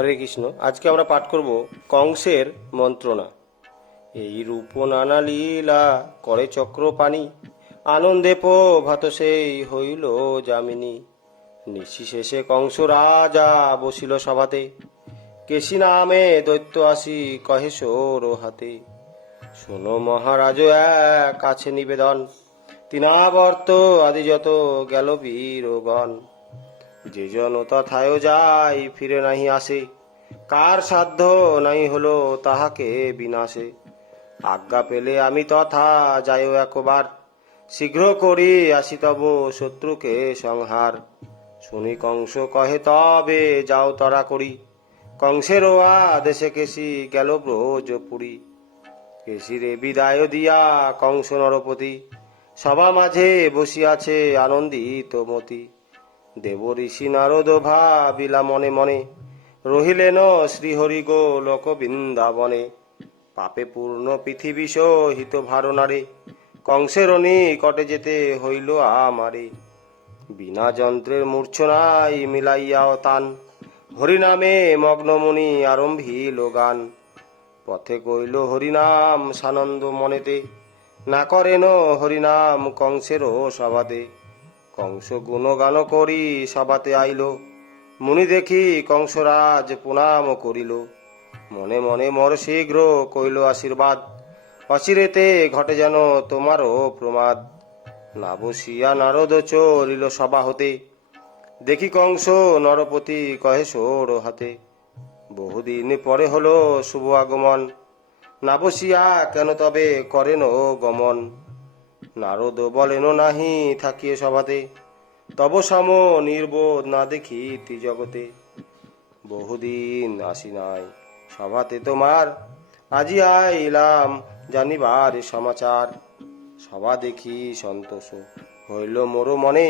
হরে কৃষ্ণ। আজকে আমরা পাঠ করব কংসের মন্ত্রণা। এই রূপ নানা লীলা করে চক্রপাণি, আনন্দে প্রভাত সেই হইল যামিনী। নিশিশেষে কংস রাজা বসিল সভাতে, কেশি নামে দৈত্য আসি কহে সৌর হাতে। শোনো মহারাজ এক আছে নিবেদন, তিনাবর্ত আদি যত গেল বীরগণ। যে জন তথায় যায় ফিরে নাহি আসে, কার সাধ্য নাই হলো তাহাকে বিনাশে। আজ্ঞা পেলে আমি তথা যাইও একবার, শীঘ্র করি আসি তব শত্রুকে সংহার। শুনি কংস কহে তবে যাও তরা করি, কংসের আদেশে কেশি গেল ব্রজপুরী। কেশিরে বিদায় দিয়া কংস নরপতি, সভা মাঝে বসিয়াছে আনন্দিত মতি। দেব ঋষি নারদ ভাবিলা মনে মনে, রহিলেন শ্রীহরি গো লোক বৃন্দাবনে। পাপে পূর্ণ পৃথিবী সহিত ভারনারে, কংসের নিকটে যেতে হইল আমারে। বিনা যন্ত্রের মূর্ছনায় মিলাইয়াও তান, হরিনামে মগ্নমুনি আরম্ভিল গান। পথে কইল হরিনাম সানন্দ মনেতে, না করেন হরিনাম কংসেরও সভাতে। কংস গুণগান করি সভাতে আইল, মুনি দেখি কংসরাজ প্রণাম করিল। মনে মনে মর শীঘ্র কইল আশীর্বাদ, অচিরেতে ঘটে যেন তোমারও প্রমাদ। না বসিয়া নারদ চলিল সভা হতে, দেখি কংস নরপতি কহে সৌর হাতে। বহুদিন পরে হলো শুভ আগমন, না বসিয়া কেন তবে করেন গমন। নারদ বলেন নাহি থাকিয়ে সভাতে, তব সম নির্বোধ না দেখি জগতে। বহুদিন আসি নাই সভাতে তোমার, আজি আইলাম জানিবার সমাচার। সভা দেখি সন্তোষ হইল মোর মনে,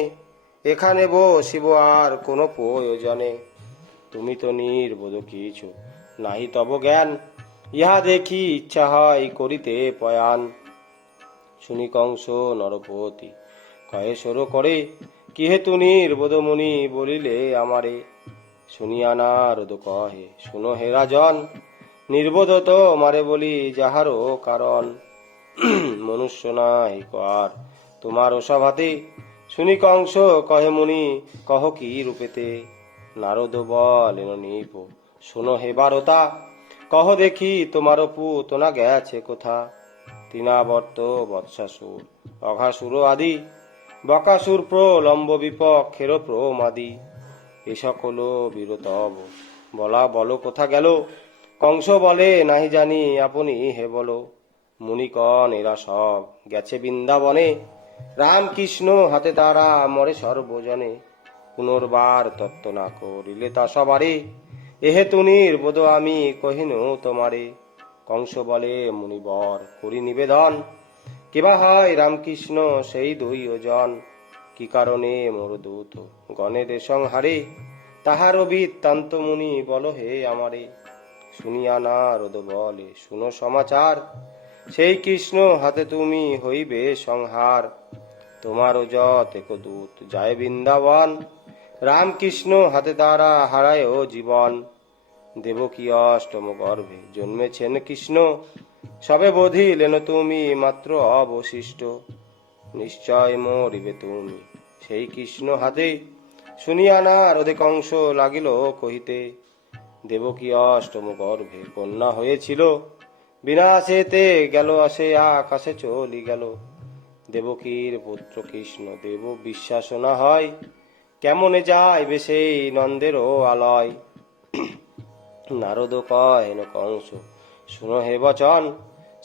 এখানে বসিব আর কোনো প্রয়োজনে। তুমি তো নির্বোধ কিছু নাহি তব জ্ঞান, ইহা দেখি ইচ্ছা হয় করিতে পয়ান। শুনি কংস নরপতি কহে সর করে, কি হেতু নির্বোধ মুনি বলিলে আমারে। শুনিয়া নারদ কহে শুনো হে রাজন, নির্বোধ তো মারে বলি যাহারও কারণ। মনুষ্য নাই কার তোমার সভাতে, শুনি কংস কহে মুনি কহ কি রূপেতে। নারদ বলেন নিপ শুনো হে বারতা, কহ দেখি তোমার পুত না গেছে কোথা। তৃণাবর্ত বৎসাসুর অঘাসুর আদি, বকাসুর প্রলম্ব বিপক্ষের প্রমাদি। এ সকল বীরতব বলা বলো কোথা গেল, কংস বলে নাহি জানি আপনি হে বলো। মুনিকণ এরা সব গেছে বৃন্দাবনে, রামকৃষ্ণ হাতে তারা মরে সর্বজনে। পুনর্বার তত্ত্ব না করিলে তা সবারে, এহেতু নির্বোধ আমি কহিনু তোমারে। কংস বলে মুনিবর করি নিবেদন, কেবা হয় রামকৃষ্ণ সেই দুই জন। কি কারণে মোর দূত গণের সংহারে, তাহার বৃত্তান্ত মুনি বল হে আমারে। শুনিয়া নারদ বলে শুনো সমাচার, সেই কৃষ্ণ হাতে তুমি হইবে সংহার। তোমার যতেক দূত যায় বৃন্দাবন, রামকৃষ্ণ হাতে তারা হারায় জীবন। দেবকী অষ্টম গর্ভে জন্মেছেন কৃষ্ণ, সবে বোধিলেন তুমি মাত্র অবশিষ্ট। নিশ্চয় মরিবে তুমি সেই কৃষ্ণ হাতে, শুনিয়া নারদে কংস লাগিল কহিতে। দেবকী অষ্টম গর্ভে কন্যা হয়েছিল, বিনাশেতে গেল আসে আকাশে চলি গেল। দেবকীর পুত্র কৃষ্ণ দেব বিশ্বাস না হয়, কেমনে যাইবে সেই নন্দেরও আলয়। নারদ কহেন কংস শুনো হে বচন,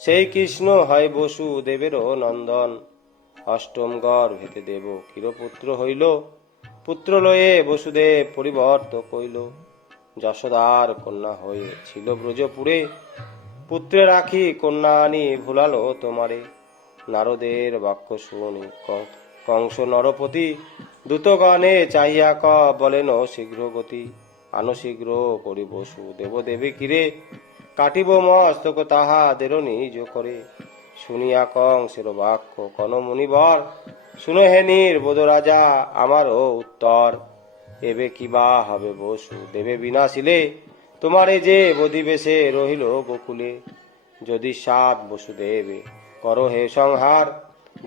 সেই কৃষ্ণ হয় বসুদেবেরও নন্দন। অষ্টম গর্ভেতে দেব কিরপুত্র হইল, পুত্র লয়ে বসুদেব পরিবর্ত কইল। যশোদার কন্যা হয়েছিল ব্রজপুরে, পুত্রে রাখি কন্যা আনি ভুলালো তোমারে। নারদের বাক্য শুনি কংস নরপতি, দ্রুতগণে চাহিয়া ক বলেন শীঘ্র গতি। আনো শীঘ্র করি বসু দেব দেবে কিরে, কাটিব মস্তক তাহাদের নিজ করে। শুনিয়া কংসের বাক্য কন মুনিবর, শুনো হে নির্বোধ রাজা আমারও উত্তর। এবে কিবা হবে বসু দেবে বিনাশিলে, তোমারে যে বধিবেশে রহিল গোকুলে, যদি সাত বসুদেবে করো হে সংহার,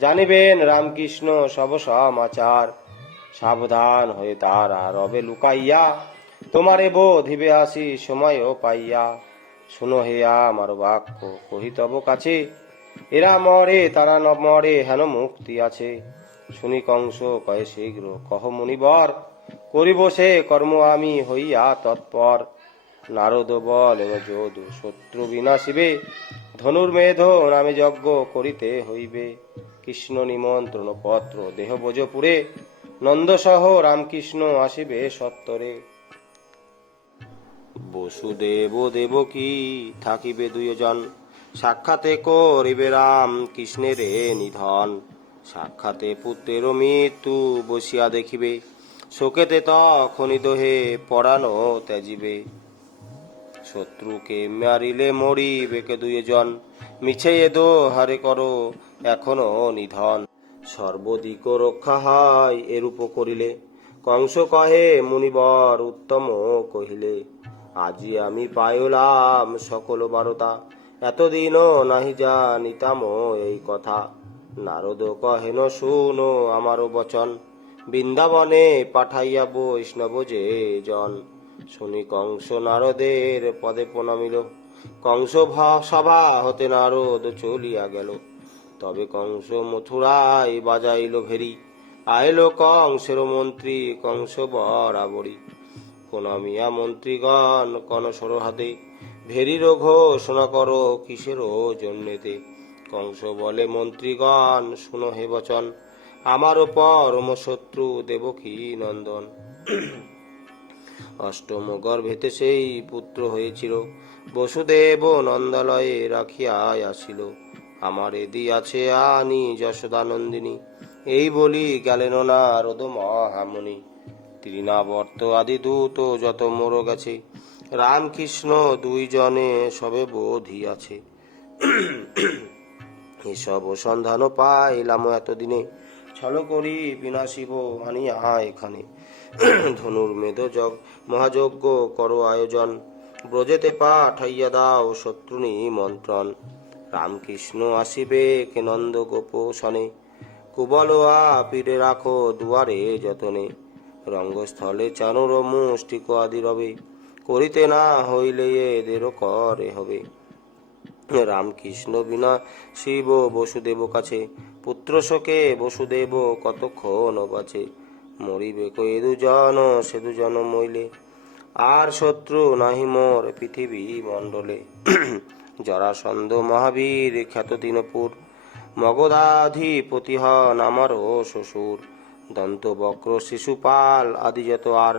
জানিবেন রামকৃষ্ণ সব সমাচার। সাবধান হয়ে তারা রবে লুকাইয়া, তোমারে বোধিবে আসি সময় পাইয়া। শুনো হে আমার বাক্য কহি তব কাছে, এরা মরে তারা ন মরে হেন মুক্তি আছে। শুনি কংস কয়ে শীঘ্র কহ মুনিবর, করিব সে কর্ম আমি হইয়া তৎপর। নারদ বল যদু শত্রু বিনাশিবে, ধনুর্মেধ নামে যজ্ঞ করিতে হইবে। কৃষ্ণ নিমন্ত্রণ পত্র দেহ বোজপুরে, নন্দসহ রামকৃষ্ণ আসিবে সত্তরে। বসুদেব দেবকী থাকিবে দুইজন, সাক্ষাতে করিবে রাম কৃষ্ণের নিধন। সাক্ষাতে পুত্রের মৃত্যু বসিয়া দেখিবে, শোকেতে তখনই দোহে পরানো ত্যাজিবে। শত্রুকে মারিলে মরিবে কে দুইজন, মিছে এ দোহারে করো এখনো নিধন। সর্বদিক রক্ষা হয় এরূপ করিলে, কংস কহে মুনিবর উত্তম কহিলে। আজি আমি পাইলাম সকল বারতা, এতদিনও নাহি জানিতাম এই কথা। নারদ কহেন শুনো আমারও বচন, বৃন্দাবনে পাঠাইয়া বৈষ্ণব যে জন। শুনি কংস নারদের পদে প্রণামিল, কংস সভা হতে নারদ চলিয়া গেল। তবে কংস মথুরায় বাজাইল ভেরি, আইল কংসের মন্ত্রী কংস বরাবরী। প্রণামিয়া মন্ত্রীগণ কনসর হাতে, ভেরির ঘোষণা করো কিসের জন্যেতে। কংস বলে মন্ত্রীগণ শুনো হে বচন, আমার পরম শত্রু দেবকী নন্দন। অষ্টম গর্ভেতে সেই পুত্র হয়েছিল, বসুদেব নন্দালয়ে রাখিয়া আসিল। আমারে দিয়াছে আনি যশোদানন্দিনী, এই বলি গেলেন নারদ মহামুনি। তৃণাবর্ত আদি দূত যত মোর গেছে, রামকৃষ্ণ দুইজনে সবে বোধিয়াছে। এসব সন্ধান পাইলাম এতদিনে, ছল করি বিনাশিব আনিয়া এখানে। ধনুর্মেধ মহাযজ্ঞ করো আয়োজন, ব্রজেতে পাঠাইয়া দাও শত্রু নিমন্ত্রণ। রামকৃষ্ণ আসিবে কে নন্দ গোপোষণে, কুবলোয়া পীরে রাখো দুয়ারে যতনে। রঙ্গস্থলে চানুর মুষ্টিক আদি রবে, করিতে না হইলে এদের করে হবে। রামকৃষ্ণ বিনা শিব বসুদেব কাছে, পুত্র শোকে বসুদেব কতক্ষণ বাঁচে। মরিবে কয়ে দুজন সে দুজন মইলে, আর শত্রু নাহি মোর পৃথিবী মণ্ডলে। জরাসন্ধ মহাবীর খ্যাত দীনপুর, মগধাধিপতি হন আমারও শ্বশুর। দন্তবক্র শিশুপাল আদি যত আর,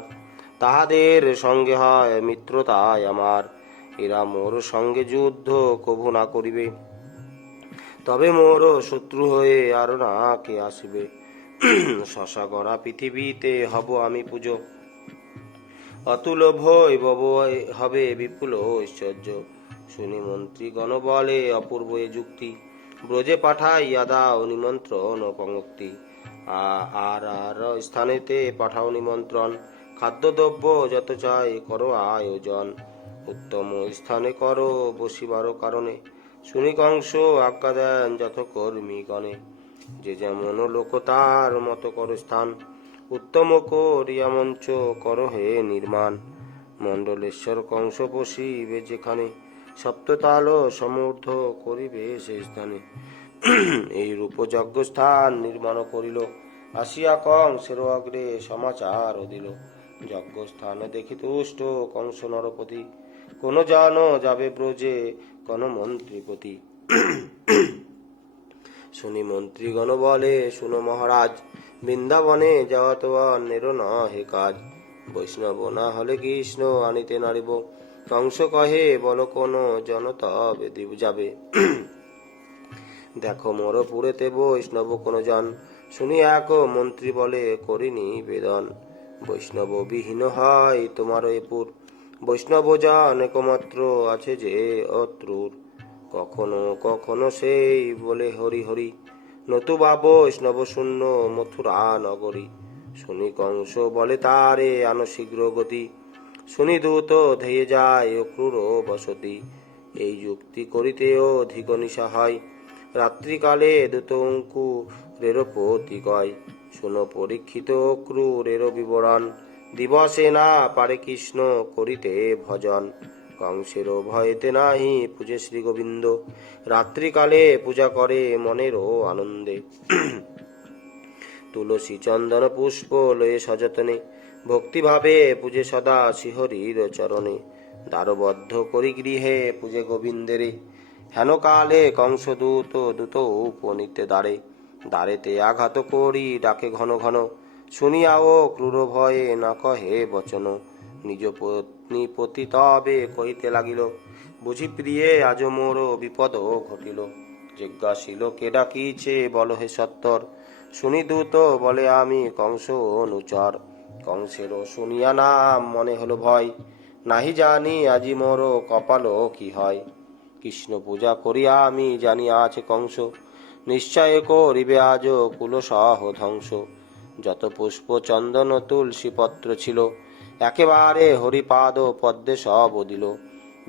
তাহাদের সঙ্গে হয় মিত্রতায় আমার। এরা মোর সঙ্গে যুদ্ধ কভু না করিবে, তবে মোর শত্রু হয়ে আর না কে আসিবে। শশা গড়া পৃথিবীতে হব আমি পুজো, অতুল ভৈভব হবে বিপুল ঐশ্বর্য। শুনি মন্ত্রীগণ বলে অপূর্ব এ যুক্তি, ব্রজে পাঠাইয়া দাও নিমন্ত্রণ পঙ্ক্তি। আর আর স্থানেতে পাঠাও নিমন্ত্রণ, খাদ্যদ্রব্য যত চাই করো আয়োজন। উত্তম স্থানে করো বসিবার কারণে, শুনি কংস আজ্ঞা দেন যত কর্মীগণে। যে যেমন লোক তার মত করো স্থান, উত্তম করিয়া মঞ্চ করো হে নির্মাণ। মণ্ডলেশ্বর কংস বসিবে যেখানে, সপ্ততাল সমূর্ধ করিবে সে স্থানে। এই রূপ যজ্ঞ স্থান নির্মাণ করিল, আসিয়া কংসের অগ্রে সমাচার দিল। যজ্ঞ স্থান দেখি তুষ্ট কংস নরপতি, কোন জন যাবে ব্রজে কোন মন্ত্রীপতি। শুনি মন্ত্রীগণ বলে শুনো মহারাজ, বৃন্দাবনে যাওয়া তো অন্যের নহে কাজ। বৈষ্ণব না হলে কৃষ্ণ আনিতে নারিব, কংস কহে বল কোন জন তবে যাবে। দেখো মোর পুরেতে বৈষ্ণব কোন জন, শুনি এক মন্ত্রী বলে করি নিবেদন। বৈষ্ণব বিহীন হয় তোমার এ পুর, বৈষ্ণব জন একমাত্র আছে যে অত্রুর। কখনো কখনো সেই বলে হরি হরি, নতুবা বৈষ্ণব শূন্য মথুরা নগরী। শুনি কংস বলে তারে আনো শীঘ্র গতি, শুনি দূত ধেয়ে যায় অক্রূর বসতি, এই যুক্তি করিতেও অধিক নিশা হয়। রাত্রিকালে দূত অঙ্কুরের পতি কয়, শুনো পরীক্ষিত অক্রূরের বিবরণ, দিবসে না পারে কৃষ্ণ করিতে ভজন, কংসের ভয়েতে নাহি পূজে শ্রী গোবিন্দ, রাত্রিকালে পূজা করে মনেরও আনন্দে। তুলসী চন্দন পুষ্প লয়ে সযতনে, ভক্তিভাবে পূজে সদা শ্রীহরির চরণে, দ্বারবদ্ধ করি গৃহে পূজে গোবিন্দেরে, হেন কালে কংস দূত দূত উপনীতে দ্বারে, দ্বারেতে আঘাত করি ডাকে ঘন ঘন, শুনিয়াও ক্রূর ভয়ে না কহে বচন, নিজ পত্নী পতি তবে কহিতে লাগিল, বুঝি প্রিয়ে আজ মোর বিপদ ঘটিল, জিজ্ঞাসিল কে ডাকিছে বল হে সত্তর, শুনি দূত বলে আমি কংস অনুচর, কংসের শুনিয়া নাম মনে হলো ভয়, নাহি জানি আজি মোর কপাল কি হয়, কৃষ্ণ পূজা করিয়া আমি জানিয়া আছে কংস, নিশ্চয় করিবে আজ কুল সহ ধ্বংস, যত পুষ্প চন্দন তুলসী পত্র ছিল, একেবারে হরিপাদ পদ্মে সব দিল,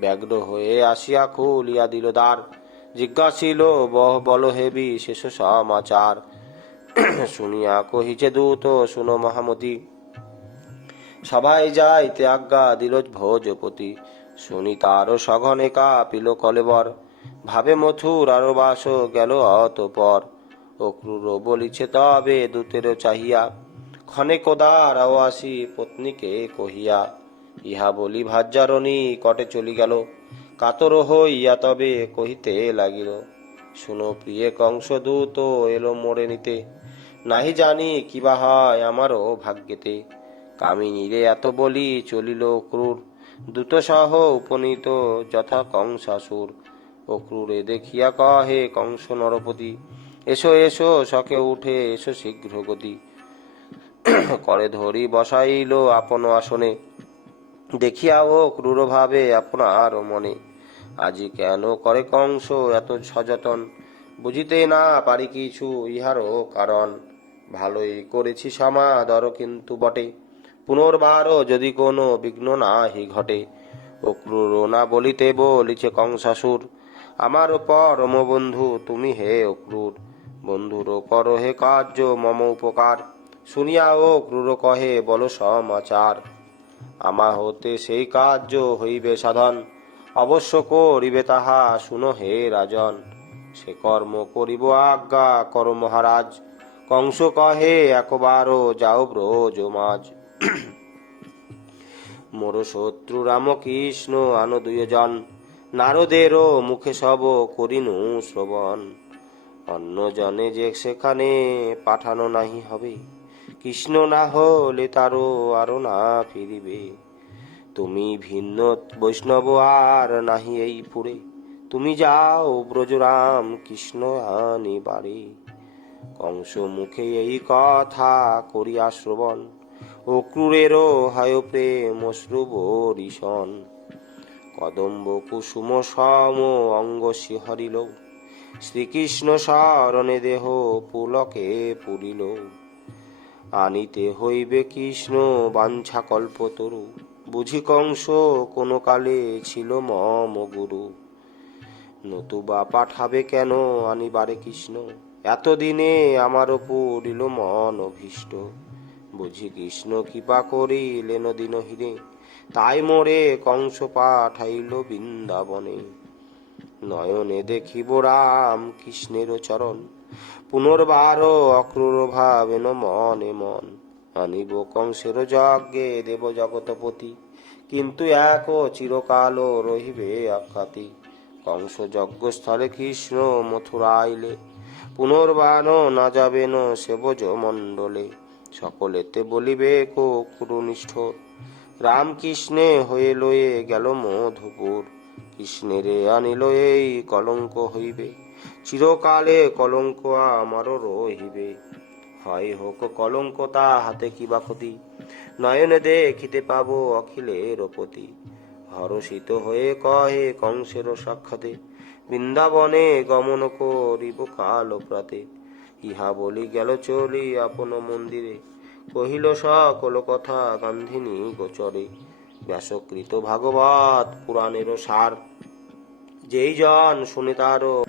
ব্যগ্র হয়ে আসিয়া খুলিয়া দিল দ্বার, জিজ্ঞাসিল বল হে বিশেষ সমাচার, শুনিয়া কহিছে দূত শুনো মহামতি, সবাই যাইতে আজ্ঞা দিল ভোজপতি, শুনি তার সঘনে কাঁপিল কলেবর, ভাবে মথুর আর বাস গেল অতপর, অক্রূর বলিছে তবে দূতের চাহিয়া, ক্ষণে কোদার আসি পত্নীকে কহিয়া, ইহা বলি ভাজ্যারণী কটে চলি গেল, কাতর হইয়া তবে কহিতে লাগিল, শুনো প্রিয়ে কংস দূত এলো মোড়ে নিতে, নাহি জানি কিবা হয় আমারও ভাগ্যেতে, কামিনীরে এত বলি চলিল ক্রূর, দূত সহ উপনীত যথা কংসাসুর, অক্রূরে দেখিয়া কহে কংস নরপতি, এসো এসো শকে উঠে এসো শীঘ্র গতি, করে ধরি বসাইল আপন আসনে, দেখিয়াও ক্রূর ভাবে আপনার মনে, আজি কেন করে কংস এত সযতন, বুঝিতে না পারি কিছু ইহারও কারণ, ভালোই করেছি সমাদর কিন্তু বটে, পুনর্বারও যদি কোনো বিঘ্ন নাহি ঘটে, অক্রূর না বলিতে বলিছে কংসাসুর, আমার পরম বন্ধু তুমি হে অক্রূর, বন্ধুর কর হে কার্য মম উপকার, শুনিয়া অক্রূর কহে বল সমাচার, আমা হতে সেই কার্য হইবে সাধন, অবশ্য করিবে তাহা শুনো হে রাজন, সে কর্ম করিব আজ্ঞা কর মহারাজ, কংস কহে একবারও যাও ব্রজ মাঝ, মোর শত্রু রামকৃষ্ণ আনো দুইজন, নারদেরও মুখে সব করিনু শ্রবণ, অন্য জনে যে সেখানে পাঠানো নাহি হবে, কৃষ্ণ না হলে তারও আরো না ফিরিবে, তুমি ভিন্ন বৈষ্ণব আর নাহি এই পুরে, তুমি যাও ব্রজরাম কৃষ্ণ আনিবারে, কংস মুখে এই কথা করিয়া শ্রবণ, অক্রূরেরও হয় প্রেম অশ্রুবরিশন, কদম্ব কুসুম সম অঙ্গ শিহরিল, শ্রীকৃষ্ণ শরণে দেহ পুলকে পুরিল, আনিতে হইবে কৃষ্ণ বাঞ্ছা কল্পতরু, বুঝি কংস কোন কালে ছিল মম গুরু, নতুবা পাঠাবে কেন আনিবারে কৃষ্ণ, এতদিনে আমারও পুরিল মন অভীষ্ট, বুঝি কৃষ্ণ কৃপা করিলেন দিন হিরে, তাই মোরে কংস পাঠাইল বৃন্দাবনে, নয়নে দেখিব রাম কৃষ্ণের চরণ, পুনর্বারও অক্রূর ভাবেন মনে মন, আনিব কংসের যজ্ঞে দেব জগতপতি, কিন্তু এক চিরকাল রহিবে আখ্যাতি, কংস যজ্ঞস্থলে কৃষ্ণ মথুরা আইলে, পুনর্বার না যাবেন সেবজ মণ্ডলে, সকলেতে বলিবে ক্রূরনিষ্ঠ, রামকৃষ্ণে হয়ে লয়ে গেল মধুপুর, কৃষ্ণেরে আনিল এই কলঙ্ক হইবে, চিরকালে কলঙ্ক আমারও রহিবে, হয় হোক কলঙ্ক তা হাতে কিবা ক্ষতি, নয়নে দেখিতে পাবো অখিলের পতি, হরষিত হয়ে কহে কংসের সাক্ষাতে, বৃন্দাবনে গমন করিব কাল প্রাতে, ইহা বলি গেল চলি আপন মন্দিরে, কহিল সকল কথা গান্ধিনী গোচরে, ব্যাসকৃত ভাগবত পুরাণেরও সার। যেই জন শুনে তারও